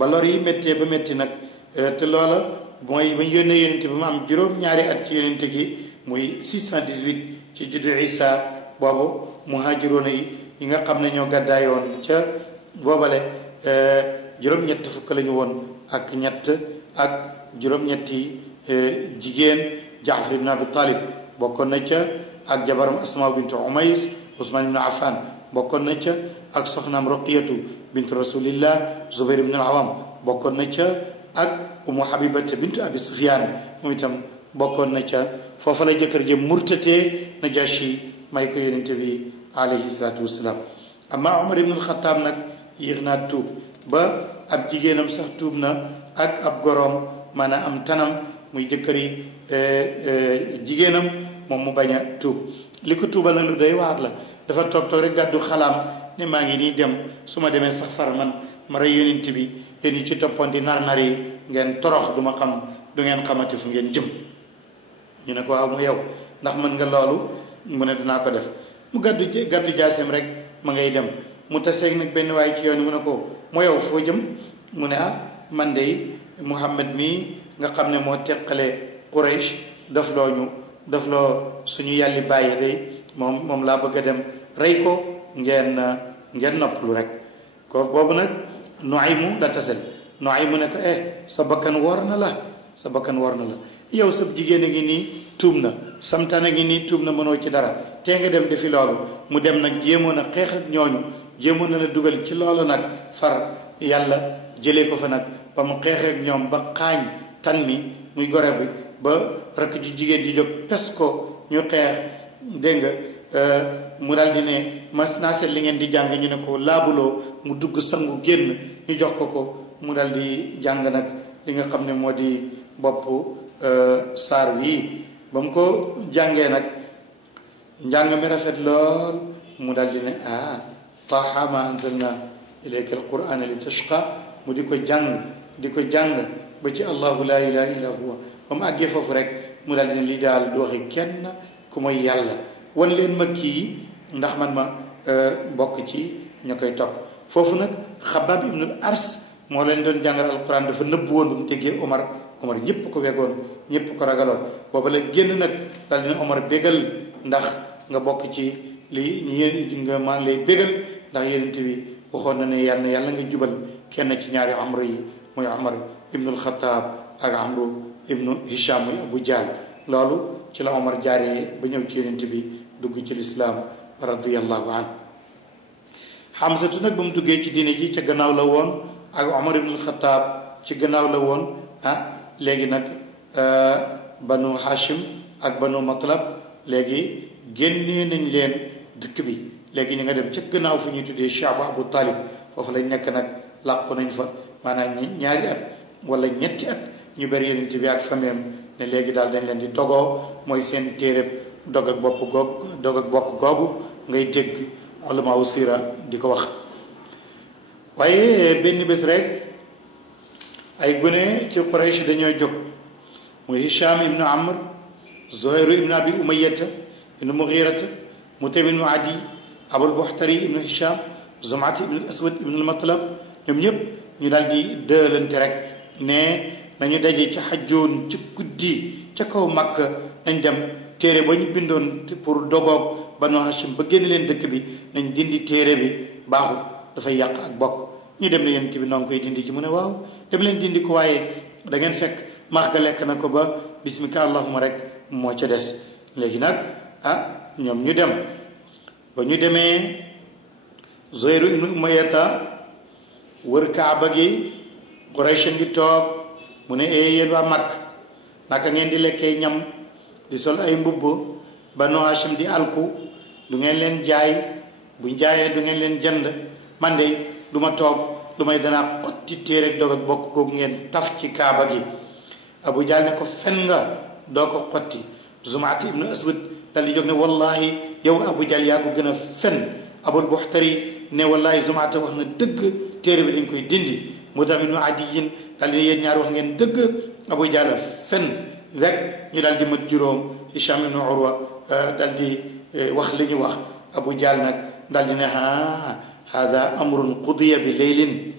ba lor yi méttee ba métti nag te loola mooy bañ yónnee yonente bi mu am juróom-ñaari at ci yonente gi muy 618 ci juddu Isa boobu muhaajiroona yi nga xam ne ñoo gàddaayoon ca boobale juróom-ñett fukk lañu woon ak ñett ak juróom-ñetti jigéen Jaafar ibn Abi Talib bokkoon na ca ak jabaram Asma bintu Umays Usman ibn Affan bokkoon na ca ak soxnaam Ruqiyatu bintu Rasulillah Zubair ibn al-Awam bokkoon na ca ak Umu Habibata bintu Abi Sufyan moom itam bokkoon na ca foofa la jëkkër ji murtatee Najashi may ko yonente bi alayhi salaatu wasalaam amma Umar ibn al-Khattab nag yéex naa tuub ba ab jigéenam sax tuub na ak ab goroom maanaam am tanam muy jëkkëri jigéenam moom mu bañ a tuub li ko tuubal na lu doy waar la dafa toog rek gàddu xalaam ne maa ngi nii dem su ma demee sax far man ma rey yonent bi yéen ñi ci toppoon di nar yi ngeen torox du ma xam du ngeen xamati fu ngeen jëm ñu ne ko waaw mu yow ndax mën nga loolu mu ne dinaa ko def mu gàddu jaaseem rek ma ngay dem mu taseeg nag benn waay ci yoon mu ne ko mu yow foo jëm mu ne man de Muhammad mii nga xam ne moo teqale Quraysh daf loo suñu yàlli bàyyi day moom laa bëgg a dem rey ko ngeen noppalu rek ko boobu nag Nuaymu la tasel Nuaymu ne ko sa bakkan woor na la yow sa jigéen a ngi nii tuub na samtaan a ngi nii tuub na mënoo ci dara tee nga dem defi loolu mu dem nag jéemoon a xeex ak ñooñu jéemoon na la dugal ci loolu nag far yàlla jëlee ko fa nag ba mu xeexee ak ñoom ba xaañ tan mi muy gore bi ba rakk ju jigéen ji jóg pes ko ñu xeex dégg nga mu daal di ne mas naa seet li ngeen di jàng ñu ne ko laabuloo mu dugg sangu génn ñu jox ko mu daal di jàng nag li nga xam ne moo di bopp saar wii ba mu ko jàngee nag njàng mi rafet lool mu daal di ne taha ma anzalna ilayka alqur'ana li tashqa mu di ko jàng ba ci allahu la ilaha illa huwa ba mu àggee foofu rek mu daal di ne lii daal du waxi kenn ku mooy yàlla wan leen ma kii ndax man ma bokk ci ña koy topp foofu nag Xabaab ibnul Ars moo leen doon jàngal alquran dafa nëbb woon ba mu teggee Omar ñëpp ko wegoon ñëpp ko ragaloon booba la génn nag daal dina Omar bégal ndax nga bokk ci li ñu nga maa ngi lay bégal ndax yonent bi waxoon na ne yàlla nga jubal kenn ci ñaari Amr yi mooy Omar ibnul Xataab ak Amru ibnu Hisham muy Abu Jahl loolu ci la Omar jaaree ba ñëw ci yonent bi dugg ci lislaam radiyallahu anhu Xamsatu nag ba mu duggee ci diine ji ca gannaaw la woon ak Omar ibnul Xataab ci gannaaw la woon léegi nag banu Hashim ak banu Matlab léegi génnee nañ leen dëkk bi léegi ñu nga dem ca gannaaw fu ñuy tuddee Shaabu Abu Talib foofu lañ nekk nag làqu nañ fa maanaam ñaari at wala ñetti at ñu bari yonent bi ak fameem ne léegi daal dañ leen di dogoo mooy seen téereb dog ak bopp googu ngay dégg ulama wu siira di ko wax waaye benn bés rek ay gune ci Quraysh dañoo jóg muy Hisham ibnu Amr Zuhayr ibnu Abi Umayyata ibnu Mughirata Mut'im ibnu Adi Abul Buhtari ibnu Hisham Zam'at ibnu Aswad ibnu Matlab ñoom ñëpp ñu daal di dëlante rek ne nañu daje ca xajjoon ci guddi ca kaw Makka nañ dem téere ba ñu bindoon pour dogoog Banu Hashim ba génn leen dëkk bi nañ dindi téere bi baaxul dafay yàq ak bokk ñu dem ne yonent bi noo ngi koy dindi ci mu ne waaw dem leen dindi ko waaye da ngeen fekk maax ga lekk na ko ba bismika allahuma rek moo ca des léegi nag ñoom ñu dem ba ñu demee Zuhayr ibnu Umayyata wër Kaaba gi Quraysh ngi toog mu ne yéen waa Makka naka ngeen di lekkee ñam di sol ay mbubb Banu Hashim di alku du ngeen leen jaay buñ jaayee du ngeen leen jënd man de du ma toog lu may danaa xotti téere dog ak bokk kooku ngeen taf ci Kaaba gi Abu Jahl ne ko fen nga doo ko xotti Zumaat ibnu Aswad dal di jóg ne wallahi yow Abu Jahl yaa ko gën a fen Abul Buhtari ne wallahi Zumaat wax na dëgg téere bi dañ koy dindi Mut'im ibnu Adiyin dal di ne yéen ñaar wax ngeen dëgg Abu Jahl fen rek ñu daal di mat juróom Hisham ibnu Urwa dal di wax li ñu wax Abu Jahl nag dal di ne hada amrun qudiya bi leylin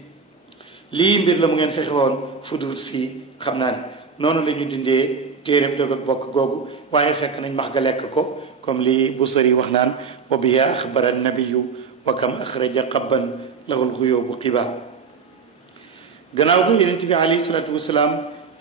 lii mbir la mu ngeen fexe woon fu duut fii xam naa ne noonu la ñu dindee téeréb dogal bokk googu waaye fekk nañ max ga lekk ko comme li Busiri wax naan wa biha axbara nabiyu wa kam axraja qabban lahul xuyóobu xiba gannaaw ga yonent bi alayhi salaatu wasalaam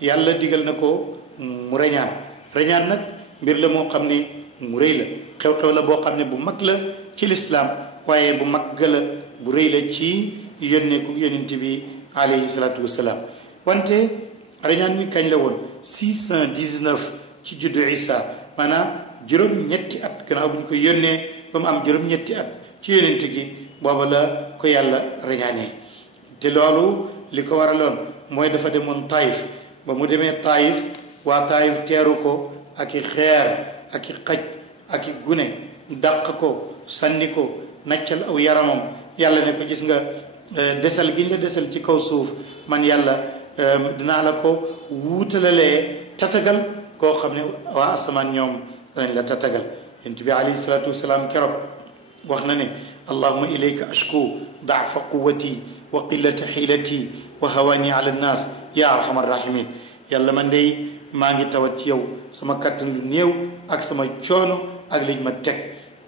yàlla digal na ko mu reñaan reñaan nag mbir la moo xam ne mu rëy la xew-xew la boo xam ne bu mag la ci lislaam waaye bu mag la bu rëy la ci yónneeku yonent bi alayhi salaatu wasalaam wante reñaan mi kañ la woon 619 ci juddu Isa maanaam juróom-ñetti at gannaaw bu ñu ko yónnee ba mu am juróom-ñetti at ci yonent gi booba la ko yàlla reñaanee te loolu li ko waraloon mooy dafa demoon Taïf ba mu demee Taïf waa Taïf teeru ko ak i xeer ak i xaj ak i gune dàq ko sànni ko naccal aw yaramam yàlla ne ko gis nga desal gi ñu la desal ci kaw suuf man yàlla dinaa la ko wuutalalee tatagal koo xam ne waa asamaan ñoom danañ la tatagal yonent bi alayhi salaatu wasalaam keroog wax na ne allahuma ilayka ashku daafa quwati wa qillata xiilati wa hawani ala nnaas ya arhamar rahimin yàlla man dey maa ngi tawat ci yow sama kattan lu néew ak sama coono ak liñ ma teg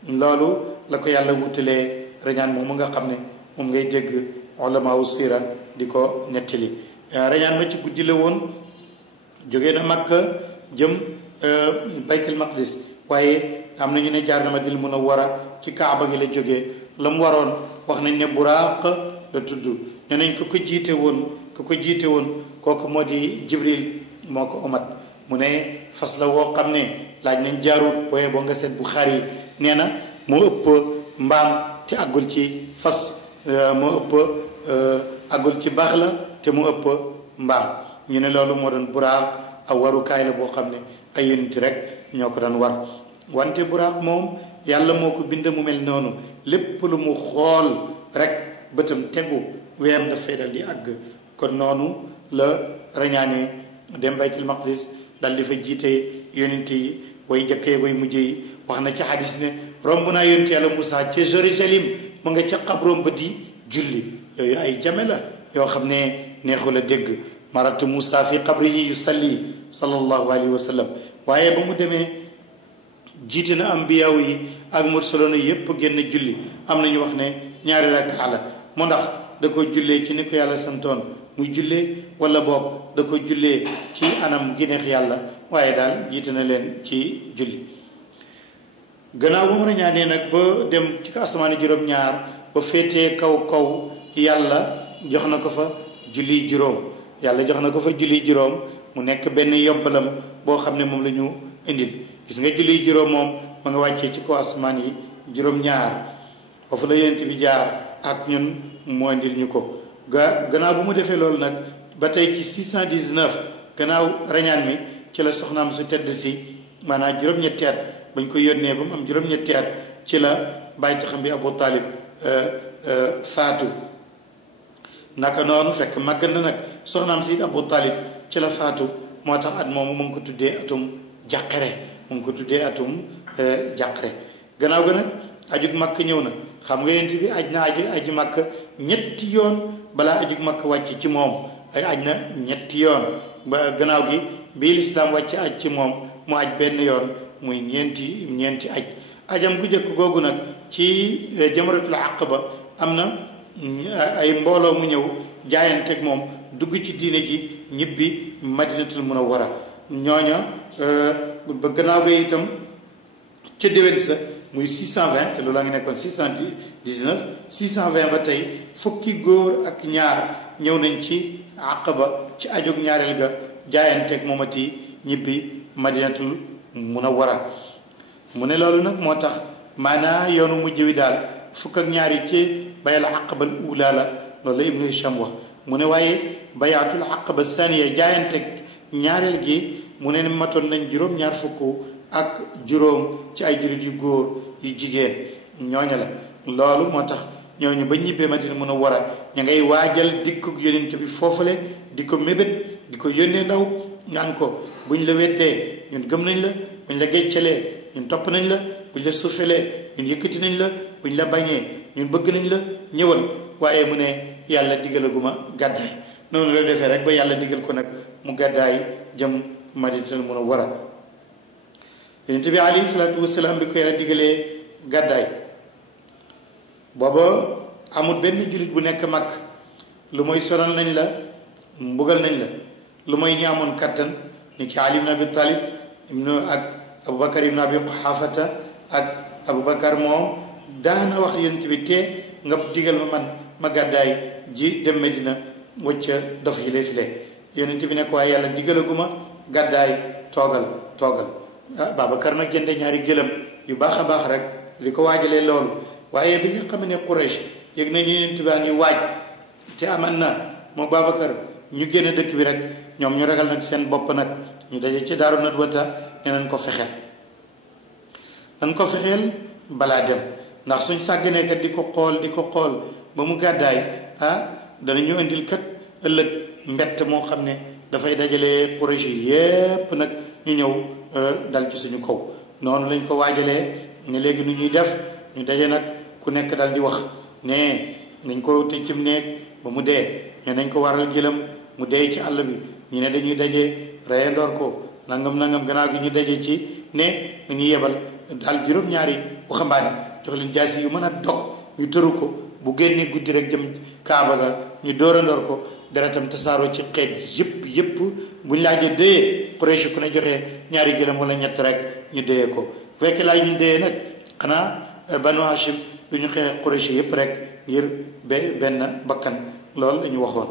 loolu la ko yàlla wutalee reñaan moom mu nga xam ne moom ngay dégg ulamaawu siira di ko nettali reñaan ma ci guddi la woon jógee na Makka jëm baytul maqdis waaye am na ñu ne jaar na Madina Munawwara ci Kaaba gi la jógee la mu waroon wax nañ ne buraaq la tudd ne nañ ko jiite woon ko jiite woon kooku moo di Jibril moo ko omat mu ne fas la woo xam ne laaj nañ jaarut booyee boo nga seet Buxaari yi nee na moo ëpp mbaam te àggul ci fas moo ëpp àggul ci baax la te mu ëpp mbaam ñu ne loolu moo doon buraaq aw warukaay la boo xam ne ay yonent rek ñoo ko doon war wante buraaq moom yàlla moo ko bind mu mel noonu lépp lu mu xool rek bëtam tegu weeram dafay dal di àgg kon noonu la rañaanee dem baytul maqdis dal di fa jiite yonent yi way jëkkee way mujj yi wax na ci xadis ne romb naa yonent yàlla Moussa ca Jérusalem mu nga ca xabroom ba di julli yooyu ay jame la yoo xam ne neexul a dégg maratu Moussa fi qabrihi yusalli sallallahu alayhi wa sallam waaye ba mu demee jiite na ambiyaaw yi ak mursaloon yépp génn julli am nañu wax ne ñaari rakkaa la mu ndax da ko jullee ci ni ko yàlla santoon muy jullee wala boog da ko jullee ci anam gi neex yàlla waaye daal jiite na leen ci julli gannaaw ba mu rañaanee nag ba dem ci asamaani juróom-ñaar ba féetee kaw yàlla jox na ko fa julli juróom yàlla jox na ko fa julli juróom mu nekk benn yobbalam boo xam ne moom la ñu indil gis nga julli juróom moom ma nga wàccee ci kaw asamaan yi juróom-ñaar foofu la yonent bi jaar ak ñun mu indil ñu ko gannaaw bu mu defee loolu nag ba tey ci 619 gannaaw rañaan mi ci la soxnaam su tedd si maanaam juróom-ñetti at bañ ko yónnee ba mu am juróom-ñetti at ci la bàyyi taxam bi Abu Talib faatu naka noonu fekk màgg na nag soxnaam si Abu Talib ci la faatu moo tax at moomu mu ngi ko tuddee atum jàqare mu ngi ko tuddee atum jàqare gannaaw ga nag ajug màkk ñëw na xam nga yent bi aj na aji màkk ñetti yoon balaa ajug màkk wàcc ci moom ay aj na ñetti yoon ba gannaaw gi bii lislaam wàcc aj ci moom mu aj benn yoon muy ñeenti aj ajam gu jëkk googu nag ci jamratul aqaba am na ay mbooloo mu ñëw jaayanteeg moom dugg ci diine ji ñibbi madinatul munawwara ñooña ba gannaaw ga itam ca déwén sa muy 620 te loolu la ngi nekkoon 619 620 ba tey fukki góor ak ñaar ñëw nañ ci aqaba ci ajog ñaareel ga jaayanteeg moomati ñibbi madinatul munawwara mu ne loolu nag moo tax maanaa yoonu mujj wi daal fukk ak ñaar yi ci bayal aqaba ula la loolu la Ibnu Hisham wax mu ne waaye bayatul aqaba saniya jaayanteeg ñaareel gi mu ne matoon nañ juróom-ñaar fukk ak juróom ci ay jullit yu góor yu jigéen ñooñu la loolu moo tax ñooñu ba ñibbee Madina Munawwara ña ngay waajal dikkug yonent bi foofale di ko mébét di ko yónnee ndaw naan ko buñ la weddee ñun gëm nañ la buñ la géccalee ñun topp nañ la buñ la suufelee ñun yëkkati nañ la buñ la bañee ñun bëgg nañ la ñëwal waaye mu ne yàlla digalaguma gàddaay noonu la defee rek ba yàlla digal ko nag mu gàddaay jëm Madinatul Munawwara. yonent bi alayhi salaatu wasalaam bi ko yàlla digalee gàddaay booba amul benn jullit bu nekk mag lu mooy sonal nañ la mbugal nañ la lu mooy ñi amoon kattan ni ki Ali ibn Abi Talib ak Aboubacar ibn Abi Quhafata ak Aboubacar moom daana wax yonent bi te nga digal ma gàddaay ji dem Medina wacca dof yi lay file yonent bi ne ko waaye yàlla digalaguma gàddaay toogal Babacar nag jënde ñaari gëlëm yu baax a baax rek li ko waajalee loolu waaye bi nga xam ne Quraysh yëg nañu yonent baa ngi waaj te aman na moo Babacar ñu génn dëkk bi rek ñoom ñu ragal nag seen bopp nag ñu daje ci Daaru Nadwata ne nañ ko fexeel balaa dem ndax suñ sàgganee kat di ko xool ba mu gàddaay danañu indil kat ëllëg mbett moo xam ne dafay dajale Quraysh yépp nag ñu ñëw dal ci suñu kaw noonu lañ ko waajalee ne léegi nu ñuy def ñu daje nag ku nekk dal di wax ne nañ ko tëj cim néeg ba mu dee ne nañ ko waral jëlam mu dee ci àll bi ñu ne dañuy daje reyandoor ko nangam gannaaw gi ñu daje ci ne ñu yebal daal juróom-ñaari waxambaane jox leen jaasi yu mën a dog ñu tëru ko bu génnee guddi rek jëm Kaaba ga ñu dóorandoor ko deretam tasaaroo ci xeet yëpp buñ laajee déyee Quraysh ku ne joxee ñaari gëlëm wala ñett rek ñu déyee ko bu fekkee laaj ñu déyee nag xanaa Banu Hashim lu ñu xeex Quraysh yëpp rek ngir benn bakkan loolu la ñu waxoon.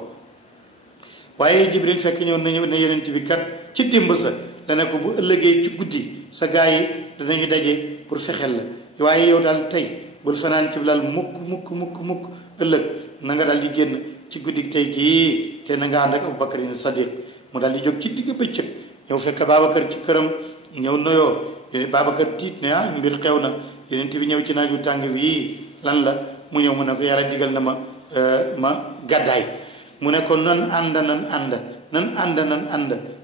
waaye Jibril fekk ñëw nañu ne yonent bi kat ci dimb sa la ne ko bu ëllëgee ci guddi sa gaa yi danañu daje pour fexeel la waaye yow daal tey bul fanaan ci lal mukk ëllëg na nga daal di génn ci guddi tey gii te na nga ànd ak Abubakar Sadiq mu daal di jóg ci digg bëccëg ñëw fekk Babacar ci këram ñëw noyoo Babacar tiit ne mbir xew na yonent bi ñëw ci naaj wu tàng wii lan la mu ñëw mu ne ko yàlla digal na ma gàddaay mu ne ko nan ànd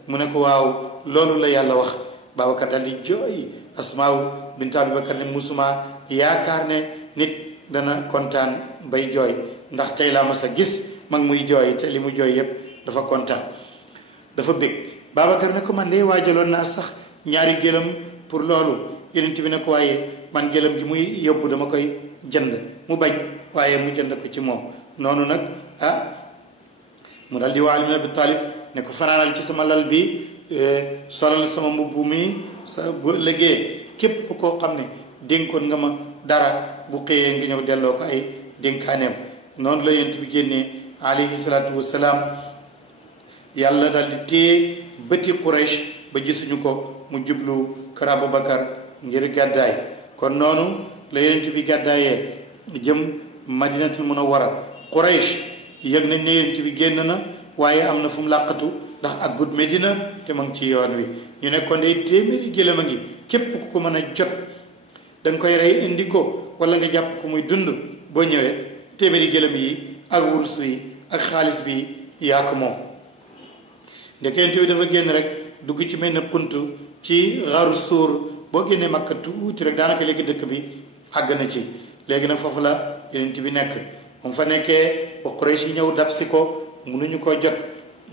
mu ne ko waaw loolu la yàlla wax Babacar daal di jooy Asmaaw bint Abubakar ne musuma yaakaar ne nit dana kontaan bay jooy ndax tey laa mas a gis mag muy jooy te li mu jooy yépp dafa kontaan dafa bég Babacar ne ko man de waajaloon naa sax ñaari gëlëm pour loolu yonent bi ne ko waaye man gëlëm gi muy yóbbu dama koy jënd mu bañ waaye mu jënd ko ci moom noonu nag mu dal di waa Ali ibn Abi Talib ne ko fanaanal ci sama lal bi solal sama mbubb mi sa bu ëllëgee képp koo xam ne dénkoon nga ma dara bu xëyee nga ñëw delloo ko ay dénkaaneem noonu la yonent bi génnee alayhi salaatu wassalaam yàlla dal di téye bëti Quraysh ba gisuñu ko mu jublu kër Abubakar ngir gàddaay kon noonu la yonent bi gàddaayee jëm Madinatul Munawwara Quraysh yëg nañ ne yonent bi génn na waaye am na fu mu làqatu ndax ak gut Medina te ma ngi ci yoon wi ñu nekkoon day téeméeri gëlëm a ngi képp ku ko mën a jot da nga koy rey indi ko wala nga jàpp ko muy dund boo ñëwee téeméeri gëlëm yi ak wurus yi ak xaalis bi yaa ko moom ndeke yonent bi dafa génn rek dugg ci mel ne xuntu ci xaru suur boo génnee Makka tuuti rek daanaka léegi dëkk bi àgg na ci léegi nag foofu la yonent bi nekk moom fa nekkee ba Quraysh yi ñëw dab si ko mënuñu koo jot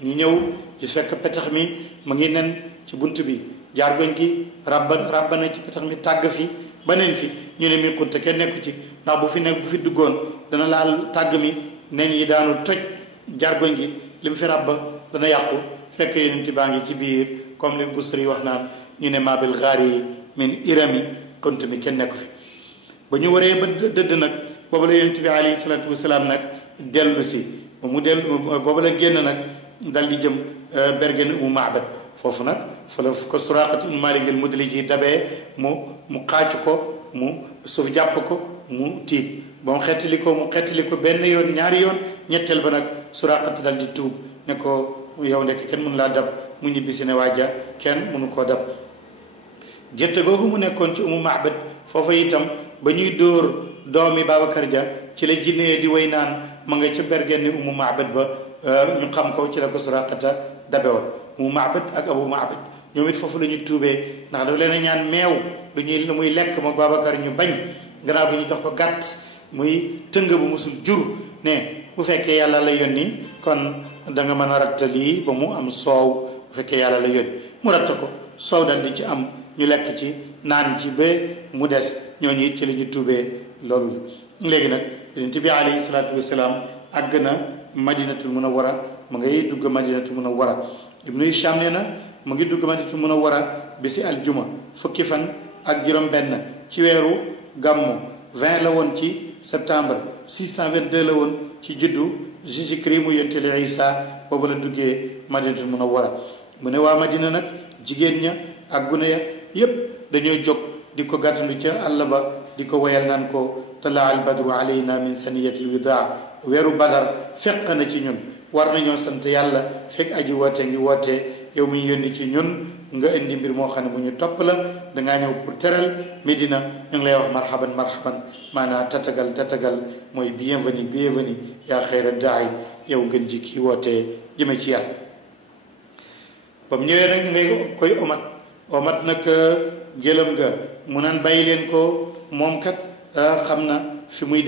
ñu ñëw ci fekk petax mi mu ngi nen ci bunt bi jaargoñ gi rabba na ci petax mi tàgg fi beneen fi ñu ne mi xunte kenn nekku ci ndax bu fi duggoon dana laal tàgg mi nen yi daanu toj jaargoñ gi li mu fi rabba dana yàqu fekk yonent baa ngi ci biir comme li Busiri wax naan ñu ne maabil xaari min irami xunt mi kenn nekku fi ba ñu waree ba dëdd nag booba la yonent bi alayhi salaatu wasalaam nag dellu si booba la génn nag dal di jëm bergen Umm Ma'bad foofu nag fa la ko Suraqat ibn Malik al-Mudliji dabee mu xaacu ko mu suuf jàpp ko mu tiit ba mu xettali ko benn yoon ñaari yoon ñetteel ba nag Suraqat dal di tuub ne ko yow ndekk kenn mënu laa dab mu ñibbisi ne waaja kenn mënu koo dab gétt googu mu nekkoon ci Umm Ma'bad foofa itam ba ñuy dóor doomi Babacar Ja ci la jinne di way naan ma nga ca bergen Umm Ma'bad ba ñu xam ko ci la ko Suraqata dabe woon Umm Ma'bad ak Abu Ma'bad ñoom it foofu la ñu tuubee ndax dafa leen a ñaan meew lu muy lekk moom Babacar ñu bañ gannaaw gi ñu jox ko gàtt muy tëng bu musul jur ne bu fekkee yàlla la yónni kon da nga mën a ratta lii ba mu am soow bu fekkee yàlla la yónni mu ratta ko soow dal di ci am ñu lekk ci naan ci ba mu des ñooñu it ci la ñu tuubee loolu léegi nag yonent bi alayhi salaatu wasalaam àgg na madinatul munawwara mu ngay dugg madinatul munawwara ibnu Hisham nee na mu ngi dugg madinatul munawwara bisi aljuma fukki fan ak juróom benn ci weeru gàmmu 20 la woon ci septembre 622 la woon ci juddu Jésus-Christ mu yonent Isa boobu la duggee madinatul munawwara mu ne waa madina nag jigéen ña ak gune ya yépp dañoo jóg di ko gàttandu ca àll ba di ko woyal naan ko talaa al badru alayna min saniyatil widaa weeru badar fekk na ci ñun war nañoo sant yàlla fekk aji woote ngi woote yow mi yónni ci ñun nga indi mbir moo xam ne bu ñu topp la dangaa ñëw pour teral Medina ñu ngi lay wax marhaban marhaban maanaam tatagal mooy bienvenue yaa xayra daay yow gën ji kii wootee jëme ci yàlla ba mu ñëwee nag ngay koy omat nag jëlam nga mu naan bàyyi leen ko moom kat xam na fi muy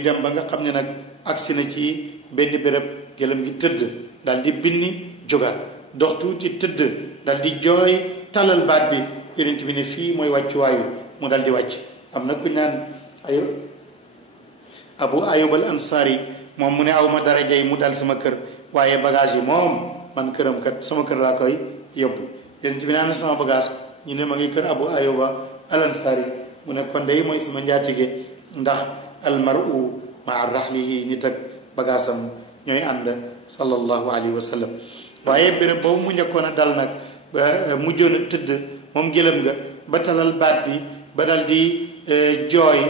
dem ba nga xam ne nag agsi na ci benn béréb jëlam gi tëdd daal di binni jógaat dox tuuti tëdd daal di jooy talal baat bi yonent bi ne fii mooy wàccuwaayu mu daal di wàcc am na ku naan Abu Ayyub al Ansari moom mu ne aw ma daraja yi mu dal sama kër waaye bagage yi moom man këram kat sama kër laa koy yóbbu yonent bi naan sama bagage ñu ne ma ngi kër Abu Ayyub al Ansari mu ne kon day mooy sama njaatige ndax almaru maa rahlihi nit ak bagaasam ñooy ànd sallallahu alayhi wa sallam waaye béréb boobu mu njëkkoon a dal nag ba mujjoon a tëdd moom gëlëm nga ba talal baat bi ba dal di jooy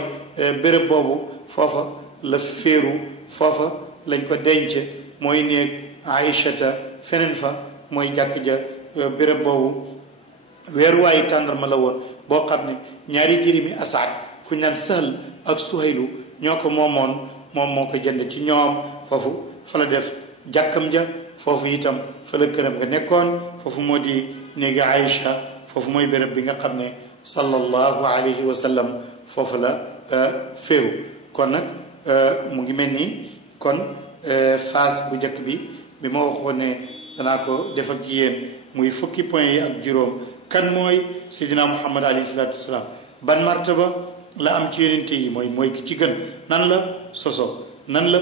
béréb boobu foofa la féeru foofa lañ ko denc mooy néeg Aïchata feneen fa mooy jàkk ja béréb boobu weeruwaayu tàndarma la woon boo xam ne ñaari jirimi Asaad ku ñu naan Sahl ak Suhaylu ñoo ko moomoon moom moo ko jënd ci ñoom foofu fa la def jàkkam ja foofu itam fa la këram nga nekkoon foofu moo di néegi Aïcha foofu mooy béréb bi nga xam ne sallallahu alayhi wa sallam foofu la féeru kon nag mu ngi mel ni kon phase bu njëkk bi ma waxoon ne danaa ko def ak yéen muy fukki point yi ak juróom kan mooy Seydina Muhammad alayhi salaatu wasalaam ban martaba la am ci yonente yi mooy ki ci gën nan la soso nan la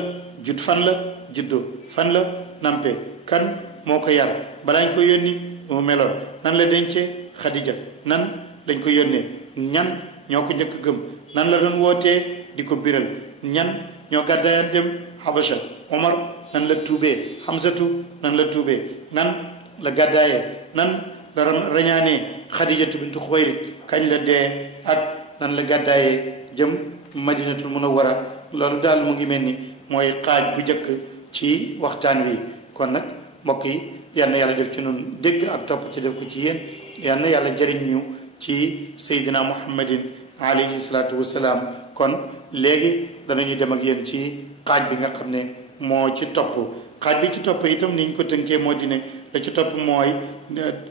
fan la juddoo fan la nampe kan moo ko yar balaa ñu ko yónni mu meloon nan la dencee Xadija nan lañ ko yónnee ñan ñoo ko njëkk gëm nan la doon wootee di ko biral ñan ñoo gàddaayaan dem Habasha Omar nan la tuubee Hamzatu nan la tuubee nan la gàddaayee nan la rañaanee Xadijatu bintu Xuwaylid kañ la dee ak nan la gàddaayee jëm Madinatul Munawwara loolu daal mu ngi mel ni mooy xaaj bu njëkk ci waxtaan wi kon nag mbokk yi yal na yàlla def ci nun dégg ak topp ci def ko ci yéen yal na yàlla jëriñ ñu ci Seydina Muhammadin alayhi salaatu wasalaam kon léegi danañu dem ak yéen ci xaaj bi nga xam ne moo ci topp xaaj bi ci topp itam ni ñu ko tënkee moo di ne la ci topp mooy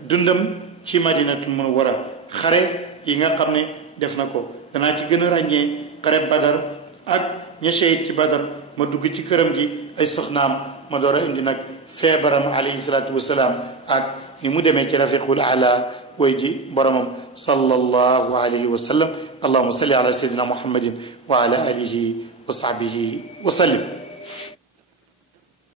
dundam ci Madinatul Munawwara xare yi nga xam ne def na ko danaa ci gën a ràññee xare Badar ak ña shahid ci Badar ma dugg ci këram gi ay soxnaam ma door a indi nag feebaram alayhi salaatu wasalaam ak ni mu demee ci rafiqul ala way ji boromam sallallahu alayhi wa sallam allahumma salli ala sayyidina muhammadin wa ala alihi wa sahbihi wa sallim